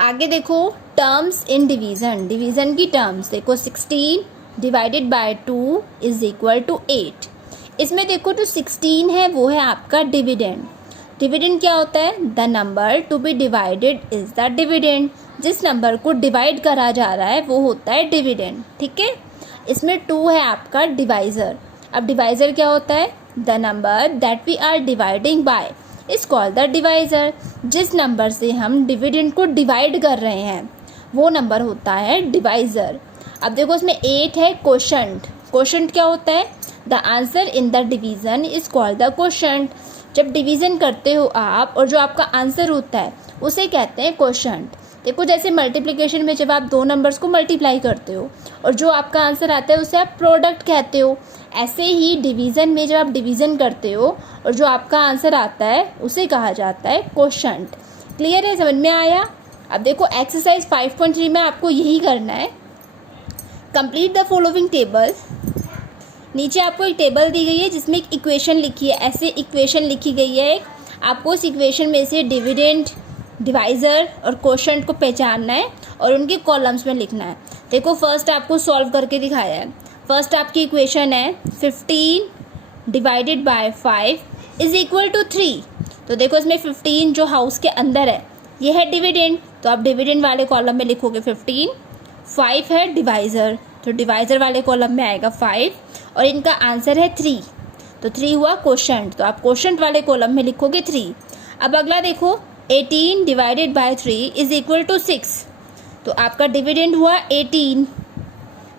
आगे देखो terms in division, division की टर्म्स देखो 16 divided by 2 is equal to 8। इसमें देखो जो 16 है वो है आपका डिविडेंड। डिविडेंड क्या होता है? The number to be divided is the dividend. जिस नंबर को डिवाइड करा जा रहा है वो होता है डिविडेंड, ठीक है। इसमें 2 है आपका डिवाइज़र। अब डिवाइज़र क्या होता है? The number that we are dividing by is called the divisor. जिस नंबर से हम डिविडेंड को डिवाइड कर रहे हैं वो नंबर होता है डिवाइज़र। अब देखो इसमें 8 है कोशंट। कोशंट क्या होता है? The answer in the division is called the quotient. जब डिवीज़न करते हो आप और जो आपका आंसर होता है उसे कहते हैं कोशंट। देखो जैसे मल्टीप्लिकेशन में जब आप दो नंबर्स को मल्टीप्लाई करते हो और जो आपका आंसर आता है उसे आप प्रोडक्ट कहते हो, ऐसे ही डिवीज़न में जब आप डिवीज़न करते हो और जो आपका आंसर आता है उसे कहा जाता है कोशंट। क्लियर है? समझ में आया? अब देखो एक्सरसाइज 5.3 में आपको यही करना है। Complete the following table. नीचे आपको एक टेबल दी गई है जिसमें एक इक्वेशन लिखी है, ऐसे इक्वेशन लिखी गई है एक। आपको उस इक्वेशन में से डिविडेंड, डिवाइज़र और कोशंट को पहचानना है और उनके कॉलम्स में लिखना है। देखो फर्स्ट आपको सॉल्व करके दिखाया है। फर्स्ट आपकी इक्वेशन है 15 divided by 5 is equal to 3। तो देखो इसमें 15 जो हाउस के अंदर है ये है डिविडेंड, तो आप डिविडेंड वाले कॉलम में लिखोगे 15। 5 है डिवाइज़र, तो डिवाइज़र वाले कॉलम में आएगा 5 और इनका आंसर है 3, तो 3 हुआ कोशंट, तो आप कोशंट वाले कॉलम में लिखोगे 3। अब अगला देखो 18 divided by 3 is equal to 6। तो आपका डिविडेंड हुआ 18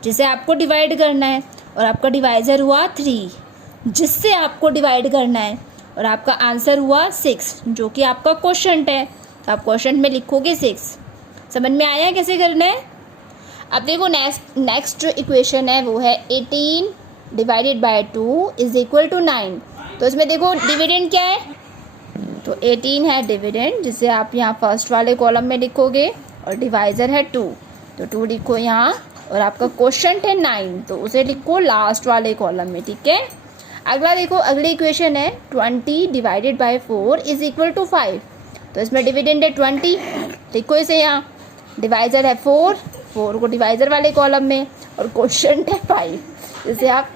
जिसे आपको डिवाइड करना है और आपका डिवाइज़र हुआ 3 जिससे आपको डिवाइड करना है और आपका आंसर हुआ 6 जो कि आपका कोशंट है, तो आप कोशंट में लिखोगे 6। समझ में आया कैसे करना है? अब देखो नेक्स्ट जो इक्वेशन है वो है 18 divided by 2 is equal to 9। तो इसमें देखो डिविडेंड क्या है? तो 18 है डिविडेंड जिसे आप यहाँ फर्स्ट वाले कॉलम में लिखोगे और डिवाइज़र है 2, तो 2 लिखो यहाँ और आपका कोशंट है 9 तो उसे लिखो लास्ट वाले कॉलम में, ठीक है। अगला देखो अगली इक्वेशन है 20 divided by 4 is equal to 5। तो इसमें डिविडेंड है 20, लिखो इसे यहाँ, डिवाइज़र है 4 को डिवाइज़र वाले कॉलम में और कोशंट है 5 जिसे आप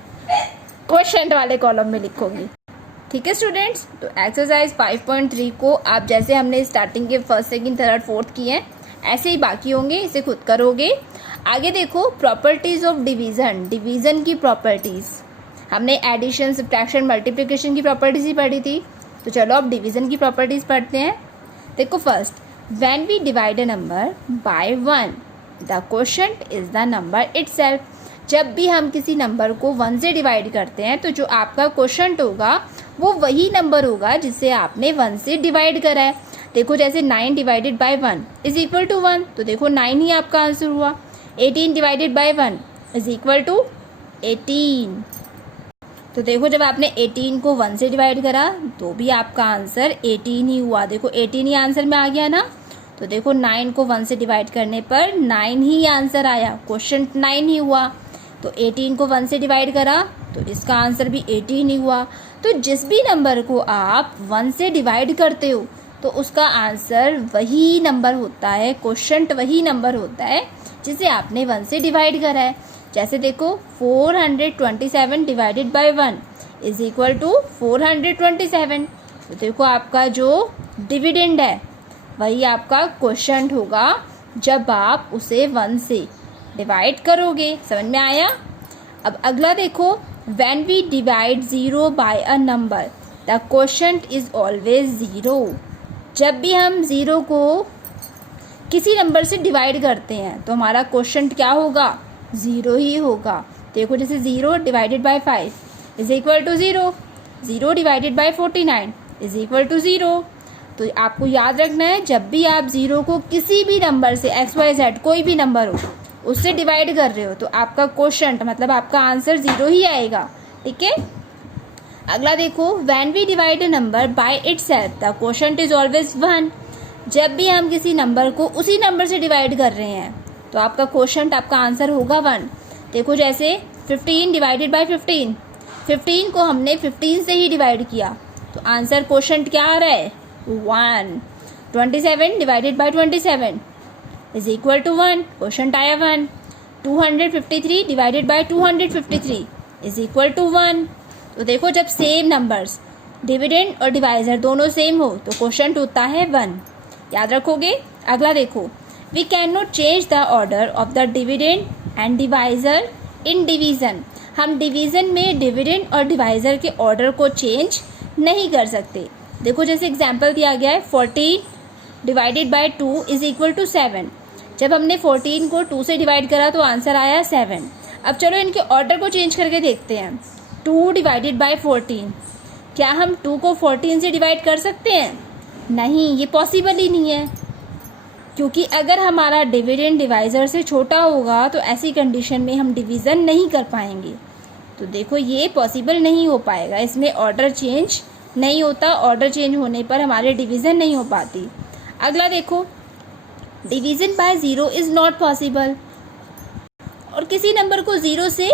कोशंट वाले कॉलम में लिखोगे, ठीक है स्टूडेंट्स। तो एक्सरसाइज 5.3 को आप जैसे हमने स्टार्टिंग के फर्स्ट सेकंड थर्ड फोर्थ किए हैं ऐसे ही बाकी होंगे, इसे खुद करोगे। आगे देखो प्रॉपर्टीज़ ऑफ डिवीज़न, डिवीज़न की प्रॉपर्टीज़। हमने एडिशन, सब्ट्रैक्शन, मल्टीप्लिकेशन की प्रॉपर्टीज़ ही पढ़ी थी, तो चलो अब डिवीज़न की प्रॉपर्टीज़ पढ़ते हैं। देखो first, when we divide a number by 1 the quotient is the number itself. जब भी हम किसी नंबर को 1 से डिवाइड करते हैं तो जो आपका कोशंट होगा वो वही नंबर होगा जिसे आपने 1 से डिवाइड करा है। देखो जैसे 9 divided by 1 is equal to 1, तो देखो 9 ही आपका आंसर हुआ। 18 divided by 1 is equal to 18। तो देखो जब आपने 18 को 1 से डिवाइड करा तो भी आपका आंसर 18 ही हुआ। देखो 18 ही आंसर में आ गया ना। तो देखो 9 को 1 से डिवाइड करने पर 9 ही आंसर आया, क्वेश्चन 9 ही हुआ। तो 18 को 1 से डिवाइड करा तो इसका आंसर भी 18 ही हुआ। तो जिस भी नंबर को आप 1 से डिवाइड करते हो तो उसका आंसर वही नंबर होता है, क्वेश्चन वही नंबर होता है जिसे आपने 1 से डिवाइड करा है। जैसे देखो 427 divided by 1 is equal to 427। तो देखो आपका जो डिविडेंड है वही आपका क्वेश्चन होगा जब आप उसे 1 से डिवाइड करोगे। समझ में आया? अब अगला देखो, when we divide 0 by a number the quotient is always 0। जब भी हम 0 को किसी नंबर से डिवाइड करते हैं तो हमारा क्वोशंट क्या होगा? 0 ही होगा। देखो जैसे 0 divided by 5 is equal to 0, 0 divided by 49 is equal to 0। तो आपको याद रखना है जब भी आप 0 को किसी भी नंबर से XYZ कोई भी नंबर हो उससे डिवाइड कर रहे हो तो आपका क्वोशंट मतलब आपका आंसर 0 ही आएगा, ठीक है। अगला देखो, when we divide a number by itself the quotient is always 1। जब भी हम किसी नंबर को उसी नंबर से डिवाइड कर रहे हैं तो आपका क्वोशंट, आपका आंसर होगा 1। देखो जैसे 15 डिवाइडेड बाय 15, 15 को हमने 15 से ही डिवाइड किया तो आंसर क्वोशंट क्या आ रहा है? 1। 27 divided by 27, is equal to 1, quotient आया 1। 253 divided by 253 is equal to 1। तो देखो जब सेम नंबर्स डिविडेंड और डिवाइज़र दोनों सेम हो तो क्वेश्चन होता है 1। याद रखोगे। अगला देखो, we can not change the order of the dividend and divisor in division. हम डिवीज़न में डिविडेंड और डिवाइज़र के ऑर्डर को चेंज नहीं कर सकते। देखो जैसे एग्जांपल दिया गया है 14 divided by 2 is equal to 7। जब हमने 14 को 2 से डिवाइड करा तो आंसर आया 7। अब चलो इनके ऑर्डर को चेंज करके देखते हैं। 2 डिवाइडेड बाय 14, क्या हम 2 को 14 से डिवाइड कर सकते हैं? नहीं, ये पॉसिबल ही नहीं है, क्योंकि अगर हमारा डिविडेंड डिवाइज़र से छोटा होगा तो ऐसी कंडीशन में हम डिवीज़न नहीं कर पाएंगे। तो देखो ये पॉसिबल नहीं हो पाएगा, इसमें ऑर्डर चेंज नहीं होता। ऑर्डर चेंज होने पर हमारे डिवीज़न नहीं हो पाती। अगला देखो, division by 0 is not possible. और किसी नंबर को 0 से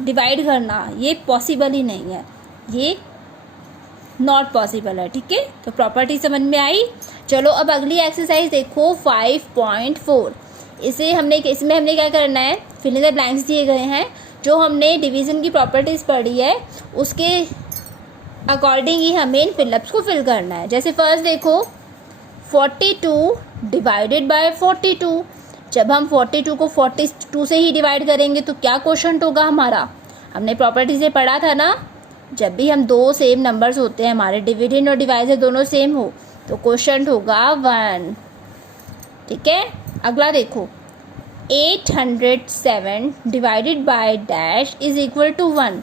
डिवाइड करना ये पॉसिबल ही नहीं है, ये नॉट पॉसिबल है। ठीक है, तो प्रॉपर्टी समझ में आई। चलो अब अगली एक्सरसाइज देखो 5.4। इसमें हमने क्या करना है, फिल इन द ब्लैंक्स दिए गए हैं। जो हमने डिवीज़न की प्रॉपर्टीज़ पढ़ी है उसके अकॉर्डिंग ही हमें इन फिलअप्स को फिल करना है। जैसे फर्स्ट देखो 42 डिवाइडेड बाय 42। जब हम 42 को 42 से ही डिवाइड करेंगे तो क्या क्वोशंट होगा हमारा? हमने प्रॉपर्टी से पढ़ा था ना, जब भी हम दो सेम नंबर्स होते हैं, हमारे डिविडेंड और डिवाइज़र दोनों सेम हो तो क्वोशंट होगा 1। ठीक है। अगला देखो 807 divided by dash is equal to 1।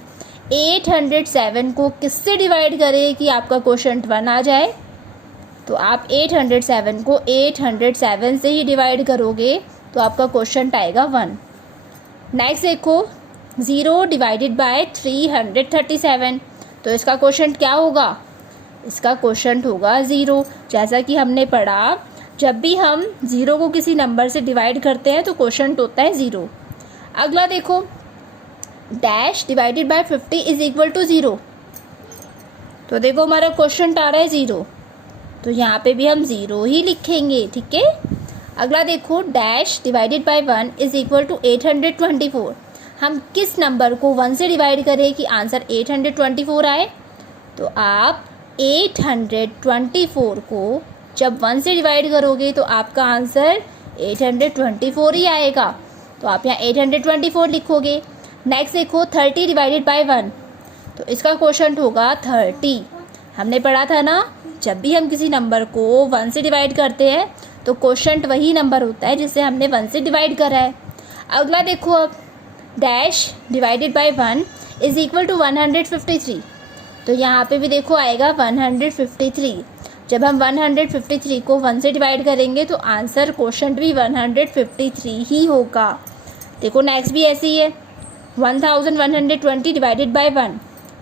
807 को किससे डिवाइड करें कि आपका क्वोशंट 1 आ जाए? तो आप 807 को 807 से ही डिवाइड करोगे तो आपका क्वोशंट आएगा 1। नेक्स्ट देखो 0 डिवाइडेड बाय 337। तो इसका क्वोशंट क्या होगा? इसका क्वोशंट होगा 0। जैसा कि हमने पढ़ा, जब भी हम 0 को किसी नंबर से डिवाइड करते हैं तो क्वोशंट होता है 0। अगला देखो dash divided by 50 is equal to 0। तो देखो हमारा क्वोशंट आ रहा है 0, तो यहाँ पे भी हम 0 ही लिखेंगे। ठीक है। अगला देखो dash divided by 1 is equal to 824। हम किस नंबर को 1 से डिवाइड करें कि आंसर 824 आए? तो आप 824 को जब 1 से डिवाइड करोगे तो आपका आंसर 824 ही आएगा। तो आप यहाँ 824 लिखोगे। नेक्स्ट देखो 30 डिवाइडेड बाय 1। तो इसका क्वोशंट होगा 30। हमने पढ़ा था ना, जब भी हम किसी नंबर को 1 से डिवाइड करते हैं तो क्वोशंट वही नंबर होता है जिससे हमने 1 से डिवाइड करा है। अगला देखो अब dash divided by 1 is equal to 153। तो यहाँ पे भी देखो आएगा 153। जब हम 153 को 1 से डिवाइड करेंगे तो आंसर क्वोशंट भी 153 ही होगा। देखो नेक्स्ट भी ऐसी है 1120 डिवाइडेड बाय 1।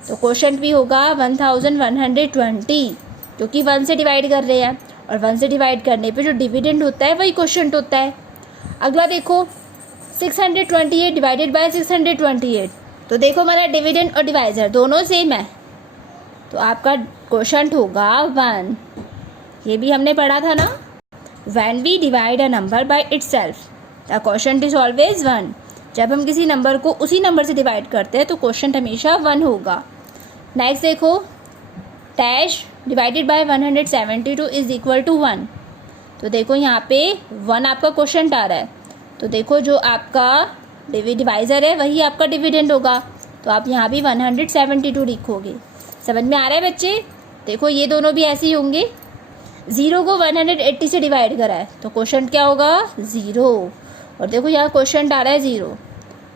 तो क्वोशंट भी होगा 1120, क्योंकि 1 से डिवाइड कर रहे हैं और 1 से डिवाइड करने पे जो डिविडेंड होता है वही क्वोशंट होता है। अगला देखो 628 डिवाइडेड बाय 628। तो देखो हमारा डिविडेंड और डिवाइज़र दोनों सेम है, तो आपका क्वोशंट होगा 1। ये भी हमने पढ़ा था ना, when we divide a number by itself the quotient is always 1। जब हम किसी नंबर को उसी नंबर से डिवाइड करते हैं तो क्वोशंट हमेशा 1 होगा। नेक्स्ट देखो dash divided by 172 is equal to 1। तो देखो यहाँ पे 1 आपका क्वोशंट आ रहा है, तो देखो जो आपका डिवाइज़र है वही आपका डिविडेंड होगा, तो आप यहाँ भी 172 लिखोगे। समझ में आ रहा है बच्चे? देखो ये दोनों भी ऐसे ही होंगे। 0 को 180 से डिवाइड करा है तो क्वोशंट क्या होगा? 0। और देखो यहाँ क्वोशंट आ रहा है 0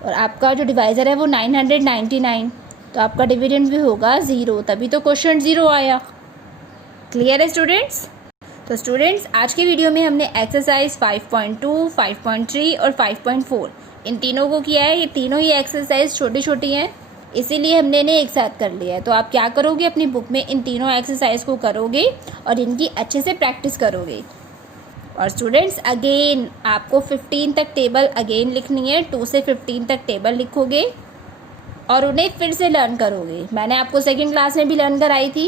और आपका जो डिवाइज़र है वो 999, तो आपका डिविडेंड भी होगा 0, तभी तो क्वोशंट 0 आया। क्लियर है स्टूडेंट्स? तो स्टूडेंट्स आज के वीडियो में हमने एक्सरसाइज 5.2, 5.3 और 5.4 इन तीनों को किया है। ये तीनों ही एक्सरसाइज छोटी छोटी हैं, इसीलिए हमने इन्हें एक साथ कर लिया है। तो आप क्या करोगे, अपनी बुक में इन तीनों एक्सरसाइज को करोगे और इनकी अच्छे से प्रैक्टिस करोगे। और स्टूडेंट्स अगेन आपको 15 तक टेबल अगेन लिखनी है, 2 से 15 तक टेबल लिखोगे और उन्हें फिर से लर्न करोगे। मैंने आपको सेकेंड क्लास में भी लर्न कराई थी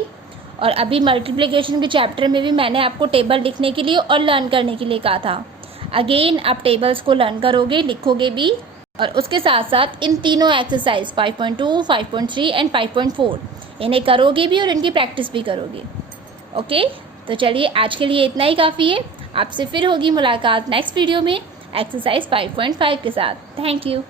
और अभी मल्टीप्लिकेशन के चैप्टर में भी मैंने आपको टेबल लिखने के लिए और लर्न करने के लिए कहा था। अगेन आप टेबल्स को लर्न करोगे, लिखोगे भी, और उसके साथ साथ इन तीनों एक्सरसाइज 5.2, 5.3 एंड 5.4 इन्हें करोगे भी और इनकी प्रैक्टिस भी करोगे। ओके, तो चलिए आज के लिए इतना ही काफ़ी है। आपसे फिर होगी मुलाकात नेक्स्ट वीडियो में एक्सरसाइज 5.5 के साथ। Thank you.